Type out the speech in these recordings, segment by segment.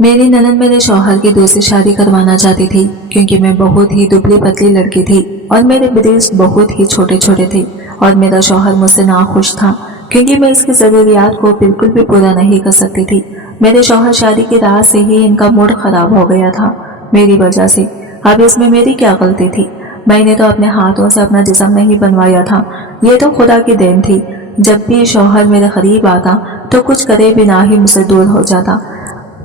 मेरी ननद मेरे शौहर की दूसरी शादी करवाना चाहती थी क्योंकि मैं बहुत ही दुबली पतली लड़की थी और मेरे ब्रेस्ट बहुत ही छोटे छोटे थे और मेरा शौहर मुझसे नाखुश था क्योंकि मैं इसकी ज़रूरियात को बिल्कुल भी पूरा नहीं कर सकती थी। मेरे शौहर शादी की रात से ही इनका मूड खराब हो गया था मेरी वजह से। अब इसमें मेरी क्या गलती थी? मैंने तो अपने हाथों से अपना जिस्म नहीं बनवाया था, ये तो खुदा की देन थी। जब भी शौहर मेरे करीब आता तो कुछ करे बिना ही मुझसे दूर हो जाता।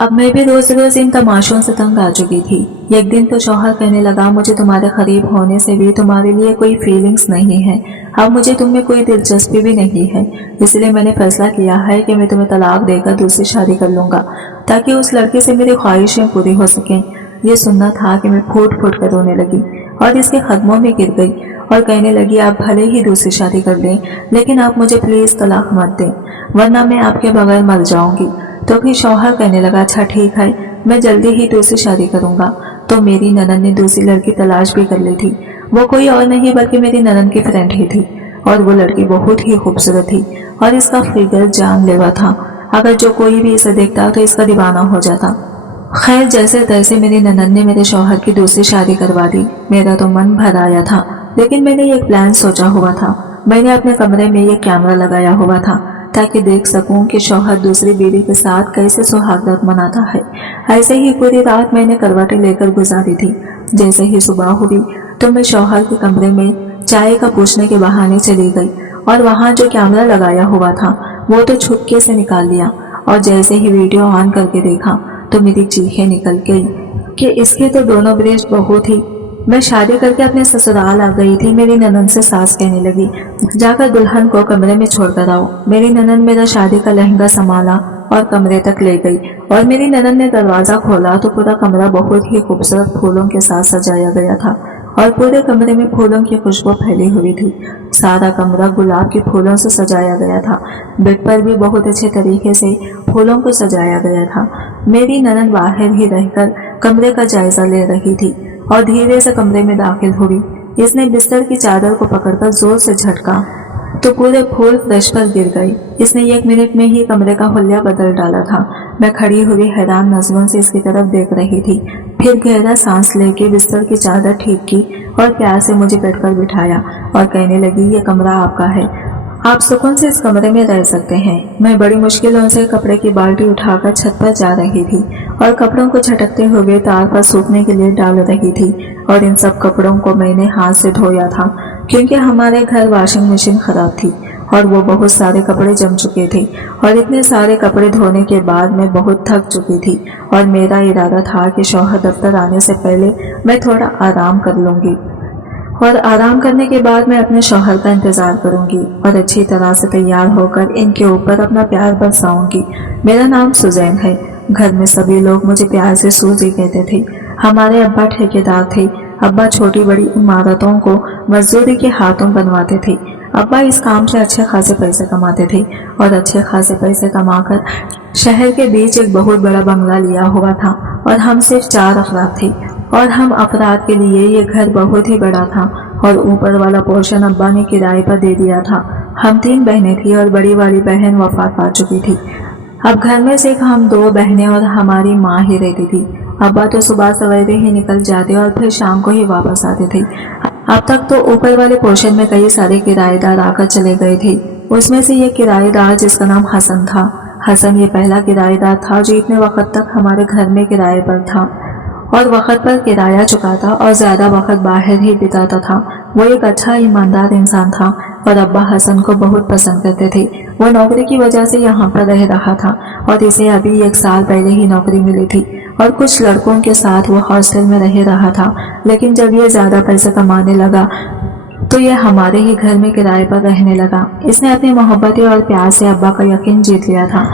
अब मैं भी रोज रोज इन तमाशों से तंग आ चुकी थी। एक दिन तो शौहर कहने लगा, मुझे तुम्हारे करीब होने से भी तुम्हारे लिए कोई फीलिंग्स नहीं है, अब मुझे तुम में कोई दिलचस्पी भी नहीं है, इसलिए मैंने फैसला किया है कि मैं तुम्हें तलाक देकर दूसरी शादी कर लूंगा ताकि उस लड़के से मेरी ख्वाहिशें पूरी हो सकें। ये सुनना था कि मैं फूट फूट कर रोने लगी और इसके कदमों में गिर गई और कहने लगी, आप भले ही दूसरी शादी कर लें लेकिन आप मुझे प्लीज तलाक मत दें वरना मैं आपके बगैर मर जाऊंगी। तो फिर शौहर कहने लगा, अच्छा ठीक है, मैं जल्दी ही दूसरी शादी करूंगा। तो मेरी ननद ने दूसरी लड़की तलाश भी कर ली थी। वो कोई और नहीं बल्कि मेरी ननद की फ्रेंड ही थी और वो लड़की बहुत ही खूबसूरत थी और इसका फिगर जानलेवा था। अगर जो कोई भी इसे देखता तो इसका दीवाना हो जाता। खैर जैसे तैसे मेरी ननद ने मेरे शौहर की दूसरी शादी करवा दी। मेरा तो मन भर आया था, लेकिन मैंने एक प्लान सोचा हुआ था। मैंने अपने कमरे में एक कैमरा लगाया हुआ था ताकि देख सकूं कि शौहर दूसरी बीवी के साथ कैसे सुहागरात मनाता है। ऐसे ही पूरी रात मैंने करवटें लेकर गुजारी थी। जैसे ही सुबह हुई तो मैं शौहर के कमरे में चाय का पूछने के बहाने चली गई और वहां जो कैमरा लगाया हुआ था वो तो छुपके से निकाल लिया और जैसे ही वीडियो ऑन करके देखा तो मेरी चीखें निकल गई कि इसके तो दोनों ब्रेस्ट बहुत ही। मैं शादी करके अपने ससुराल आ गई थी। मेरी ननद से सास कहने लगी, जाकर दुल्हन को कमरे में छोड़कर आओ। मेरी ननद मेरा शादी का लहंगा संभाला और कमरे तक ले गई और मेरी ननद ने दरवाजा खोला तो पूरा कमरा बहुत ही खूबसूरत फूलों के साथ सजाया गया था और पूरे कमरे में फूलों की खुशबू फैली हुई थी। सारा कमरा गुलाब के फूलों से सजाया गया था। बेड पर भी बहुत अच्छे तरीके से फूलों को सजाया गया था। मेरी ननद बाहर ही रहकर कमरे का जायजा ले रही थी और धीरे से कमरे में दाखिल हुई। इसने बिस्तर की चादर को पकड़कर जोर से झटका तो पूरे फूल फर्श पर गिर गए। इसने 1 मिनट में ही कमरे का हुलिया बदल डाला था। मैं खड़ी हुई हैरान नजरों से इसकी तरफ देख रही थी। फिर गहरा सांस लेके बिस्तर की चादर ठीक की और प्यार से मुझे बेड पर बिठाया और कहने लगी, ये कमरा आपका है, आप सुकून से इस कमरे में रह सकते हैं। मैं बड़ी मुश्किलों से कपड़े की बाल्टी उठाकर छत पर जा रही थी और कपड़ों को झटकते हुए तार पर सूखने के लिए डाल रही थी और इन सब कपड़ों को मैंने हाथ से धोया था क्योंकि हमारे घर वॉशिंग मशीन खराब थी और वो बहुत सारे कपड़े जम चुके थे और इतने सारे कपड़े धोने के बाद मैं बहुत थक चुकी थी और मेरा इरादा था कि शौहर दफ्तर आने से पहले मैं थोड़ा आराम कर लूंगी और आराम करने के बाद मैं अपने शौहर का इंतजार करूंगी और अच्छी तरह से तैयार होकर इनके ऊपर अपना प्यार बरसाऊंगी। मेरा नाम सुजैन है। घर में सभी लोग मुझे प्यार से सूजी कहते थे। हमारे अब्बा ठेकेदार थे। अब्बा छोटी बड़ी इमारतों को मजदूरी के हाथों बनवाते थे। अब्बा इस काम से अच्छे खासे पैसे कमाते थे और अच्छे खासे पैसे कमाकर शहर के बीच एक बहुत बड़ा बंगला लिया हुआ था और हम सिर्फ 4 अफराद थे और हम अफराद के लिए ये घर बहुत ही बड़ा था और ऊपर वाला पोर्शन अब्बा ने किराए पर दे दिया था। हम 3 बहनें थी और बड़ी वाली बहन वफात पा चुकी थी। अब घर में सिर्फ हम 2 बहनें और हमारी माँ ही रहती थी। अब्बा तो सुबह सवेरे ही निकल जाते और फिर शाम को ही वापस आते थे। अब तक तो ऊपर वाले पोर्शन में कई सारे किराएदार आकर चले गए थे। उसमें से ये किराएदार जिसका नाम हसन था। हसन ये पहला किराएदार था जो इतने वक्त तक हमारे घर में किराए पर था और वक्त पर किराया चुकाता और ज्यादा वक्त बाहर ही बिताता था। वो एक अच्छा ईमानदार इंसान था और अब्बा हसन को बहुत पसंद करते थे। वो नौकरी की वजह से यहाँ पर रह रहा था और इसे अभी 1 साल पहले ही नौकरी मिली थी और कुछ लड़कों के साथ वो हॉस्टल में रह रहा था। लेकिन जब ये ज्यादा पैसे कमाने लगा तो ये हमारे ही घर में किराए पर रहने लगा। इसने अपनी मोहब्बत और प्यार से अब्बा का यकीन जीत लिया था।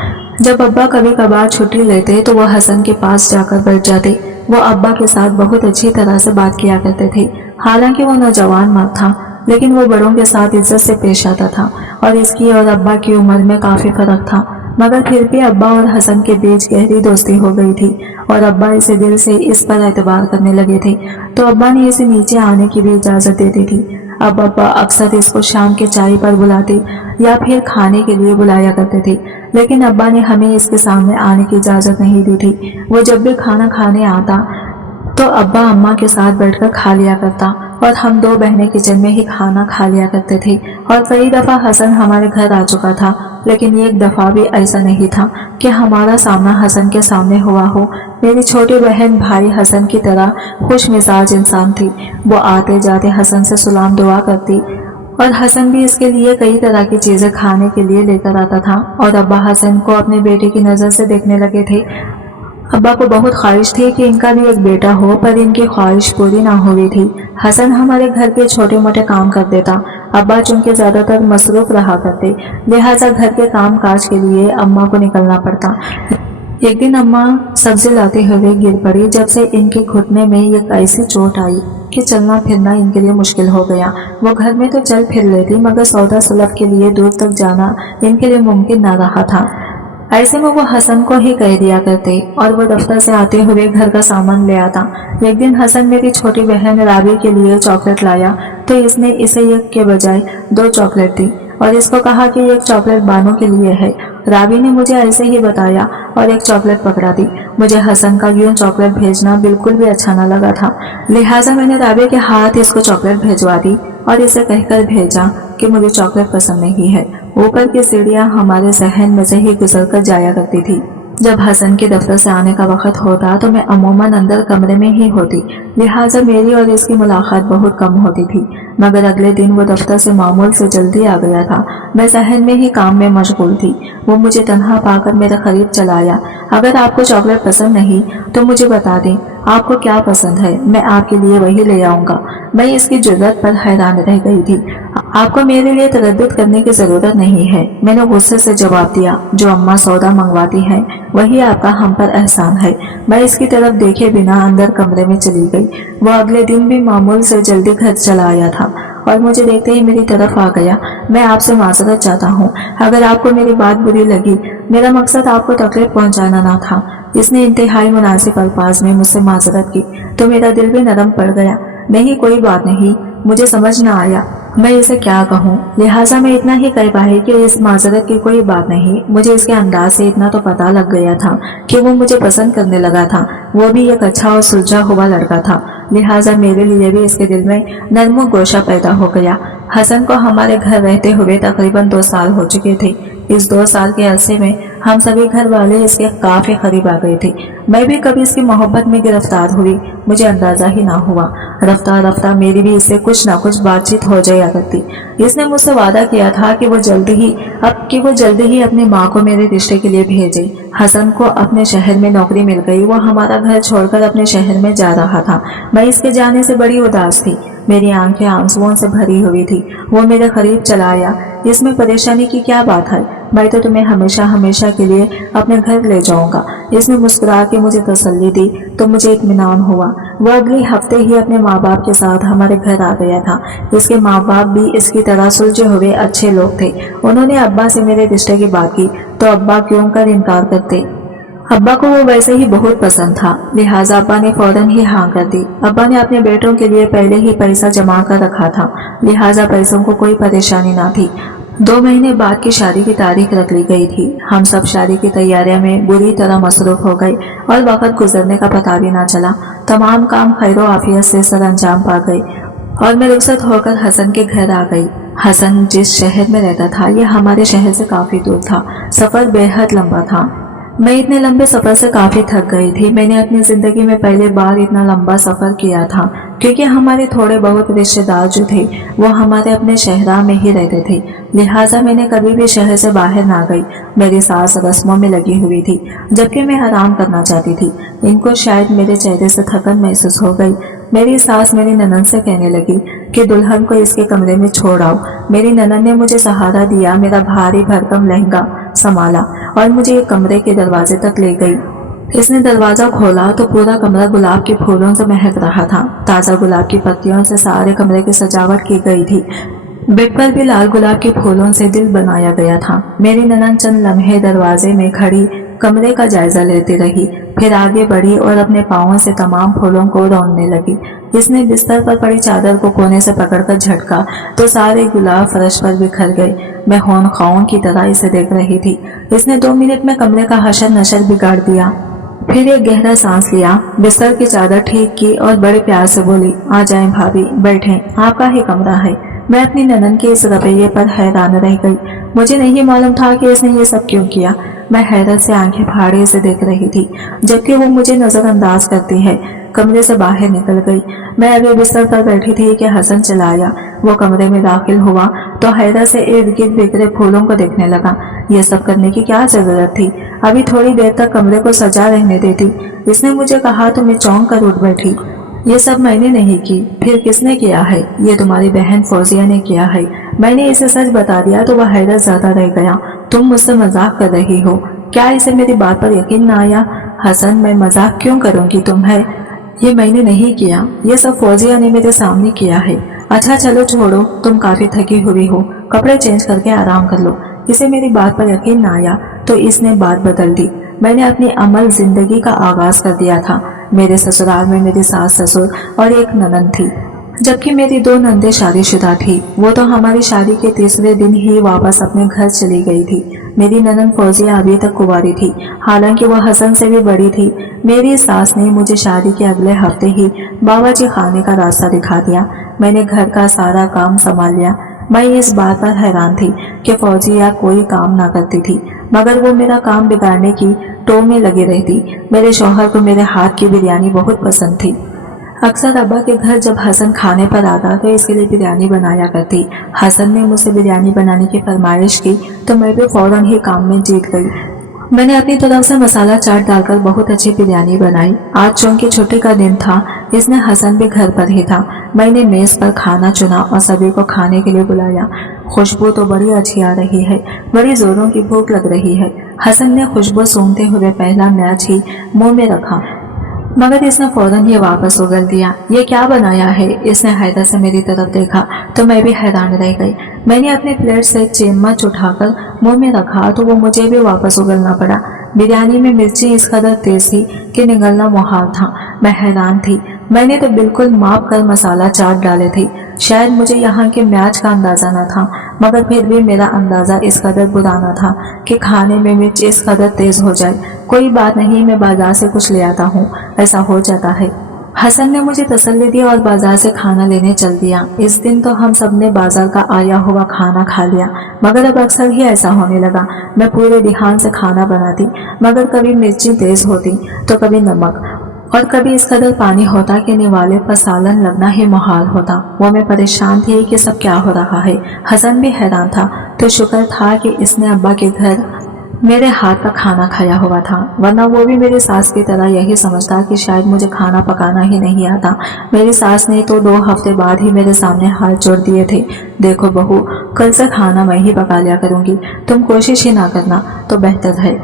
जब अब्बा कभी कभार छुट्टी लेते तो वह हसन के पास जाकर बैठ जाते। वो अब्बा के साथ बहुत अच्छी तरह से बात किया करते थे। हालांकि वो नौजवान मर्द था लेकिन वो बड़ों के साथ इज्जत से पेश आता था और इसकी और अब्बा की उम्र में काफी फर्क था, मगर फिर भी अब्बा और हसन के बीच गहरी दोस्ती हो गई थी और अब्बा इसे दिल से इस पर एतबार करने लगे थे तो अब्बा ने इसे नीचे आने की भी इजाजत दे दी थी। अब अब्बा अक्सर इसको शाम के चाय पर बुलाते या फिर खाने के लिए बुलाया करते थे। लेकिन अब्बा ने हमें इसके सामने आने की इजाज़त नहीं दी थी। वो जब भी खाना खाने आता तो अब्बा अम्मा के साथ बैठकर खा लिया करता और हम दो बहनें किचन में ही खाना खा लिया करते थे। और कई दफ़ा हसन हमारे घर आ चुका था, लेकिन एक दफ़ा भी ऐसा नहीं था कि हमारा सामना हसन के सामने हुआ हो। मेरी छोटी बहन भाई हसन की तरह खुश मिजाज इंसान थी। वो आते जाते हसन से सलाम दुआ करती और हसन भी इसके लिए कई तरह की चीज़ें खाने के लिए लेकर आता था। और अब्बा हसन को अपने बेटे की नज़र से देखने लगे थे। अब्बा को बहुत ख्वाहिश थी कि इनका भी एक बेटा हो, पर इनकी ख्वाहिश पूरी ना हुई थी। हसन हमारे घर के छोटे मोटे काम कर देता। अब्बा चूंकि ज्यादातर मसरूफ रहा करते, लिहाजा घर के काम काज के लिए अम्मा को निकलना पड़ता। एक दिन अम्मा सब्जी लाते हुए गिर पड़ी, जब से इनके घुटने में एक ऐसी चोट आई कि चलना फिरना इनके लिए मुश्किल हो गया। वो घर में तो चल फिर लेती, मगर सौदा सुलभ के लिए दूर तक जाना इनके लिए मुमकिन ना रहा था। ऐसे में वो हसन को ही कह दिया करते और वो दफ्तर से आते हुए घर का सामान ले आता। एक दिन हसन मेरी छोटी बहन राबी के लिए चॉकलेट लाया तो इसने इसे एक के बजाय 2 चॉकलेट दी और इसको कहा कि एक चॉकलेट बानो के लिए है। राबी ने मुझे ऐसे ही बताया और एक चॉकलेट पकड़ा दी। मुझे हसन का यूं चॉकलेट भेजना बिल्कुल भी अच्छा न लगा था, लिहाजा मैंने राबी के हाथ इसको चॉकलेट भेजवा दी और इसे कहकर भेजा कि मुझे चॉकलेट पसंद नहीं है। ऊपर की सीढ़ियां हमारे सहन में से ही गुजर कर जाया करती थी। जब हसन के दफ्तर से आने का वक्त होता तो मैं अमूमन अंदर कमरे में ही होती, लिहाजा मेरी और इसकी मुलाकात बहुत कम होती थी। मगर अगले दिन वो दफ्तर से मामूल से जल्दी आ गया था। मैं सहन में ही काम में मशगूल थी। वो मुझे तन्हा पाकर मेरे करीब चला आया। अगर आपको चॉकलेट पसंद नहीं तो मुझे बता दें आपको क्या पसंद है, मैं आपके लिए वही ले आऊंगा। मैं इसकी जुर्रत पर हैरान रह गई थी। आपको मेरे लिए तरद्दुद करने की जरूरत नहीं है, मैंने गुस्से से जवाब दिया। जो अम्मा सौदा मंगवाती है वही आपका हम पर एहसान है। मैं इसकी तरफ देखे बिना अंदर कमरे में चली गई। वो अगले दिन भी मामूल से जल्दी घर चला आया था और मुझे देखते ही मेरी तरफ आ गया। मैं आपसे माजरत चाहता हूँ, अगर आपको मेरी बात बुरी लगी, मेरा मकसद आपको तकलीफ पहुँचाना ना था। इसने इंतहाई मुनासिब अल्फाज में मुझसे माजरत की तो मेरा दिल भी नरम पड़ गया। नहीं, कोई बात नहीं, मुझे समझ न आया मैं इसे क्या कहूँ, लिहाजा मैं इतना ही कह पाई कि इस माजरत की कोई बात नहीं। मुझे इसके अंदाज से इतना तो पता लग गया था कि वो मुझे पसंद करने लगा था। वो भी एक अच्छा और सुलझा हुआ लड़का था, लिहाजा मेरे लिए भी इसके दिल में नरम गोशा पैदा हो गया। हसन को हमारे घर रहते हुए तकरीबन 2 साल हो चुके थे। इस 2 साल के अरसे में हम सभी घर वाले इसके काफी करीब आ गए थे। मैं भी कभी इसकी मोहब्बत में गिरफ्तार हुई, मुझे अंदाजा ही ना हुआ। रफ्ता रफ्ता मेरी भी इससे कुछ ना कुछ बातचीत हो जाया करती। इसने मुझसे वादा किया था कि वो जल्दी ही अपनी माँ को मेरे रिश्ते के लिए भेजे। हसन को अपने शहर में नौकरी मिल गई। वो हमारा घर छोड़कर अपने शहर में जा रहा था। मैं इसके जाने से बड़ी उदास थी। मेरी आंखें आंसुओं से भरी हुई थी। वो मेरे करीब चला आया। इसमें परेशानी की क्या बात है, मैं तो तुम्हें हमेशा हमेशा के लिए अपने घर ले जाऊंगा। इसने मुस्कुरा के मुझे तसल्ली दी तो मुझे इत्मीनान हुआ। वो अगले हफ्ते ही अपने माँ बाप के साथ हमारे घर आ गया था। इसके माँ बाप भी इसकी तरह सुलझे हुए अच्छे लोग थे। उन्होंने अब्बा से मेरे रिश्ते की बात की तो अब्बा क्यों कर इनकार करते। अब्बा को वो वैसे ही बहुत पसंद था, लिहाजा अब्बा ने फौरन ही हाँ कर दी। अब्बा ने अपने बेटों के लिए पहले ही पैसा जमा कर रखा था, लिहाजा पैसों को कोई परेशानी ना थी। 2 महीने बाद की शादी की तारीख रख ली गई थी। हम सब शादी की तैयारियों में बुरी तरह मसरूफ हो गए और वक्त गुजरने का पता भी ना चला। तमाम काम खैरो आफियत से सर अंजाम पा गए और मैं रुखसत होकर हसन के घर आ गई। हसन जिस शहर में रहता था यह हमारे शहर से काफी दूर था। सफर बेहद लंबा था। मैं इतने लंबे सफर से काफी थक गई थी। मैंने अपनी जिंदगी में पहले बार इतना लंबा सफर किया था, क्योंकि हमारे थोड़े बहुत रिश्तेदार जो थे वो हमारे अपने शहरा में ही रहते थे। लिहाजा मैंने कभी भी शहर से बाहर ना गई। मेरी सास रस्मों में लगी हुई थी, जबकि मैं आराम करना चाहती थी। इनको शायद मेरे चेहरे से थकन महसूस हो गई। मेरी सास मेरी ननद से कहने लगी कि दुल्हन को इसके कमरे में छोड़ आओ। मेरी ननद ने मुझे सहारा दिया, मेरा भारी भरकम लहंगा संभाला और मुझे एक कमरे के दरवाजे तक ले गई। इसने दरवाजा खोला तो पूरा कमरा गुलाब के फूलों से महक रहा था। ताज़ा गुलाब की पत्तियों से सारे कमरे की सजावट की गई थी। बेड पर भी लाल गुलाब के फूलों से दिल बनाया गया था। मेरी ननद चंद लम्हे दरवाजे में खड़ी कमरे का जायजा लेती रही, फिर आगे बढ़ी और अपने पाँवों से तमाम फूलों को रौंदने लगी। इसने बिस्तर पर पड़ी चादर को कोने से पकड़कर झटका तो सारे गुलाब फर्श पर बिखर गए। मैं होनखाओं की तरह इसे देख रही थी। इसने 2 मिनट में कमरे का हशर नशर बिगाड़ दिया। फिर एक गहरा सांस लिया, बिस्तर की चादर ठीक की और बड़े प्यार से बोली, आ जाएं भाभी, बैठें, आपका ही कमरा है। मैं अपनी ननन के इस रवैये पर हैरान रह गई। मुझे नहीं मालूम था कि इसने ये सब क्यों किया। मैं हैरत से आंखें फाड़े इसे देख रही थी, जबकि वो मुझे नजरअंदाज करती है। कमरे से बाहर निकल गई। मैं अभी बिस्तर पर बैठी थी कि हसन चला आया। वो कमरे में दाखिल हुआ तो हैरत से इर्द गिर्द बिखरे फूलों को देखने लगा। ये सब करने की क्या जरूरत थी? अभी थोड़ी देर तक कमरे को सजा रहने देती। इसने मुझे कहा तो मैं चौंक कर उठ बैठी। ये सब मैंने नहीं की। फिर किसने किया है? ये तुम्हारी बहन फौजिया ने किया है। मैंने इसे सच बता दिया तो वह हैरत ज्यादा रह गया। तुम मुझसे मजाक कर रही हो? क्या इसे मेरी बात पर यकीन न आया? हसन, मैं मजाक क्यों करूंगी तुम्हें? ये मैंने नहीं किया, ये सब फौजिया ने मेरे सामने किया है। अच्छा चलो छोड़ो, तुम काफी थकी हुई हो, कपड़े चेंज करके आराम कर लो। इसे मेरी बात पर यकीन न आया तो इसने बात बदल दी। मैंने अपनी अमल जिंदगी का आगाज कर दिया था। मेरे ससुराल में मेरी सास ससुर और एक ननद थी, जबकि मेरी 2 नंदें शादीशुदा थी। वो तो हमारी शादी के तीसरे दिन ही वापस अपने घर चली गई थी। मेरी ननद फौजिया अभी तक कुंवारी थी, हालांकि वह हसन से भी बड़ी थी। मेरी सास ने मुझे शादी के अगले हफ्ते ही बाबा जी खाने का रास्ता दिखा दिया। मैंने घर का सारा काम संभाल लिया। मैं इस बात पर हैरान थी कि फौजिया कोई काम ना करती थी, मगर वो मेरा काम बिगाड़ने की टो में लगी रहती। मेरे शौहर को मेरे हाथ की बिरयानी बहुत पसंद थी। अक्सर अब्बा के घर जब हसन खाने पर आता तो इसके लिए बिरयानी बनाया करती। हसन ने मुझसे बिरयानी बनाने की फरमाइश की तो मैं भी फौरन ही काम में जीत गई। मैंने अपनी तरफ से मसाला चाट डालकर बहुत अच्छी बिरयानी बनाई। आज चौंकी छुट्टी का दिन था, इसने हसन भी घर पर ही था। मैंने मेज पर खाना चुना और सभी को खाने के लिए बुलाया। खुशबू तो बड़ी अच्छी आ रही है, बड़ी जोरों की भूख लग रही है। हसन ने खुशबू सूंघते हुए पहला मैच ही मुंह में रखा, मगर इसने फौरन ये वापस उगल दिया। ये क्या बनाया है? इसने हैरत से मेरी तरफ देखा तो मैं भी हैरान रह गई। मैंने अपने प्लेट से चम्मच उठाकर मुंह में रखा तो वो मुझे भी वापस उगलना पड़ा। बिरयानी में मिर्ची इस कदर तेज थी कि निगलना मुहाल था। मैं हैरान थी। मैंने तो बिल्कुल माप कर मसाला चाट डाले थे। शायद मुझे यहाँ के म्याज का अंदाजा न था, मगर फिर भी मेरा अंदाजा इस कदर बुरा न था कि खाने में मिर्च इस कदर तेज हो जाए। कोई बात नहीं, मैं बाजार से कुछ ले आता हूँ, ऐसा हो जाता है। हसन ने मुझे तसल्ली दी और बाजार से खाना लेने चल दिया। इस दिन तो हम सब ने बाजार का आया हुआ खाना खा लिया, मगर अब अक्सर ही ऐसा होने लगा। मैं पूरे ध्यान से खाना बनाती, मगर कभी मिर्ची तेज होती तो कभी नमक, और कभी इस कदर पानी होता कि निवाले पर सालन लगना ही मुहाल होता। वो मैं परेशान थी कि सब क्या हो रहा है। हसन भी हैरान था, तो शुक्र था कि इसने अब्बा के घर मेरे हाथ का खाना खाया हुआ था, वरना वो भी मेरी सास की तरह यही समझता कि शायद मुझे खाना पकाना ही नहीं आता। मेरी सास ने तो 2 हफ्ते बाद ही मेरे सामने हाथ जोड़ दिए थे, देखो बहू, कल से खाना मैं ही पका लिया करूंगी, तुम कोशिश ही ना करना तो बेहतर है।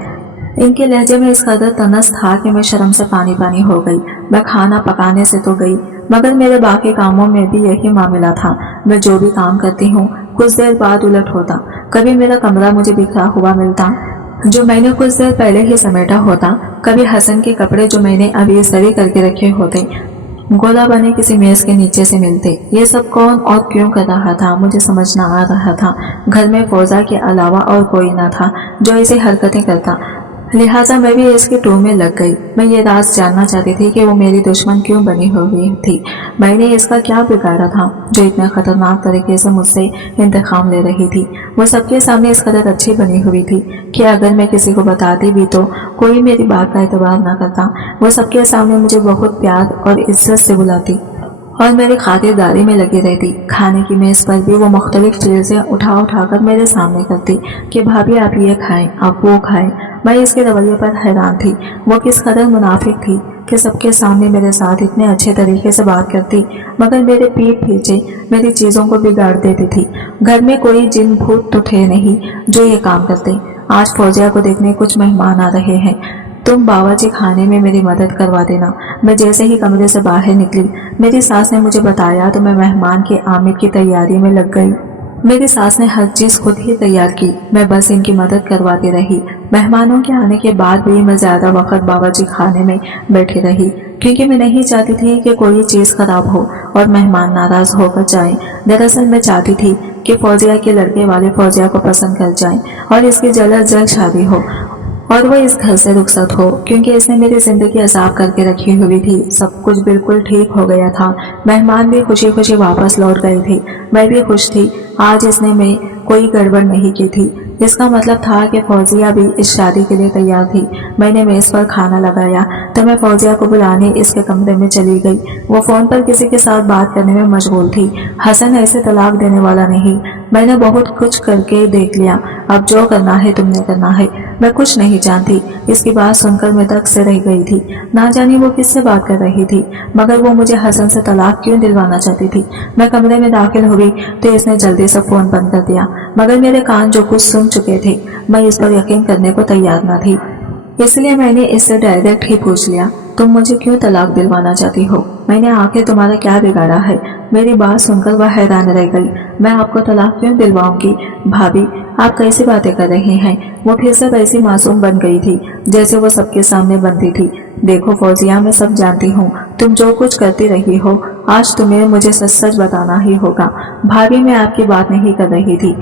इनके लहजे में इस कदर तनस था कि मैं शर्म से पानी पानी हो गई। मैं खाना पकाने से तो गई, मगर मेरे बाकी कामों में भी यही मामला था। मैं जो भी काम करती हूँ कुछ देर बाद उलट होता। कभी मेरा कमरा मुझे बिखरा हुआ मिलता जो मैंने कुछ देर पहले ही समेटा होता, कभी हसन के कपड़े जो मैंने अभी सरी करके रखे होते गोला बने किसी मेज के नीचे से मिलते। ये सब कौन और क्यों कर रहा था मुझे समझ न आ रहा था। घर में फौजा के अलावा और कोई न था जो ऐसी हरकतें करता, लिहाजा मैं भी इसके टो में लग गई। मैं ये राज जानना चाहती थी कि वो मेरी दुश्मन क्यों बनी हुई थी। मैंने इसका क्या बिगाड़ा था जो इतना खतरनाक तरीके से मुझसे इंतकाम ले रही थी। वो सबके सामने इस कदर अच्छी बनी हुई थी कि अगर मैं किसी को बताती भी तो कोई मेरी बात का एतबार ना करता। वो सबके सामने मुझे बहुत प्यार और इज्जत से बुलाती और मेरी खातिरदारी में लगी रहती। खाने की मेज पर भी वो मुख्तलिफ चीज़ें उठा कर मेरे सामने करती कि भाभी आप ये खाएं, आप वो खाएं। मैं इसके रवैये पर हैरान थी। वो किस कदर मुनाफिक थी कि सबके सामने मेरे साथ इतने अच्छे तरीके से बात करती, मगर मेरे पीठ पीछे मेरी चीज़ों को बिगाड़ देती थी। घर में कोई जिन भूत तो थे नहीं जो ये काम करते। आज फौजिया को देखने कुछ मेहमान आ रहे हैं, तुम बावर्ची खाने में मेरी मदद करवा देना। मैं जैसे ही कमरे से बाहर निकली मेरी सास ने मुझे बताया तो मैं मेहमान के आमद की तैयारी में लग गई। मेरी सास ने हर चीज खुद ही तैयार की, मैं बस इनकी मदद करवाती रही। मेहमानों के आने के बाद भी मैं ज्यादा वक्त बावर्ची खाने में बैठी रही, क्योंकि मैं नहीं चाहती थी कि कोई चीज खराब हो और मेहमान नाराज होकर जाएं। दरअसल मैं चाहती थी कि फौजिया के लड़के वाले फौजिया को पसंद कर जाएं और इसकी जल्द अज जल्द शादी हो और वो इस घर से रुखसत हो, क्योंकि इसने मेरी जिंदगी अजाब करके रखी हुई थी। सब कुछ बिल्कुल ठीक हो गया था, मेहमान भी खुशी खुशी वापस लौट गए थे, मैं भी खुश थी। आज इसने में कोई गड़बड़ नहीं की थी। इसका मतलब था कि फौजिया भी इस शादी के लिए तैयार थी। मैंने मेज पर खाना लगाया तो मैं फौजिया को बुलाने इसके कमरे में चली गई। वो फोन पर किसी के साथ बात करने में मशगूल थी। हसन ऐसे तलाक देने वाला नहीं, मैंने बहुत कुछ करके देख लिया, अब जो करना है तुमने करना है। मैं कुछ नहीं जानती। इसकी बात सुनकर मैं तक से रह गई थी, ना जानी वो किससे बात कर रही थी, मगर वो मुझे हसन से तलाक क्यों दिलवाना चाहती थी। मैं कमरे में दाखिल हुई तो इसने जल्दी से फोन बंद कर दिया, मगर मेरे कान जो कुछ सुन चुके थे मैं इस पर यकीन करने को तैयार न थी। इसलिए मैंने इससे डायरेक्ट ही पूछ लिया, तुम मुझे क्यों तलाक दिलवाना चाहती हो? मैंने आखिर तुम्हारा क्या बिगाड़ा है? मेरी बात सुनकर वह हैरान रह गई। मैं आपको तलाक क्यों दिलवाऊंगी? भाभी, आप कैसी बातें कर रही हैं? वो फिर से वैसी मासूम बन गई थी जैसे वो सबके सामने बनती थी। देखो फौजिया, मैं सब जानती हूँ, तुम जो कुछ करती रही हो, आज तुम्हें मुझे सच सच बताना ही होगा। भाभी, मैं आपकी बात नहीं कर रही थी,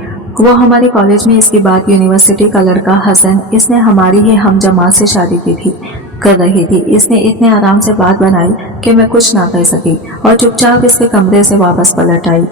वो हमारे कॉलेज में इसकी बात यूनिवर्सिटी का लड़का हसन, इसने हमारी ही हम जमात से शादी की थी कर रही थी। इसने इतने आराम से बात बनाई कि मैं कुछ ना कह सकी और चुपचाप इसके कमरे से वापस पलट आई।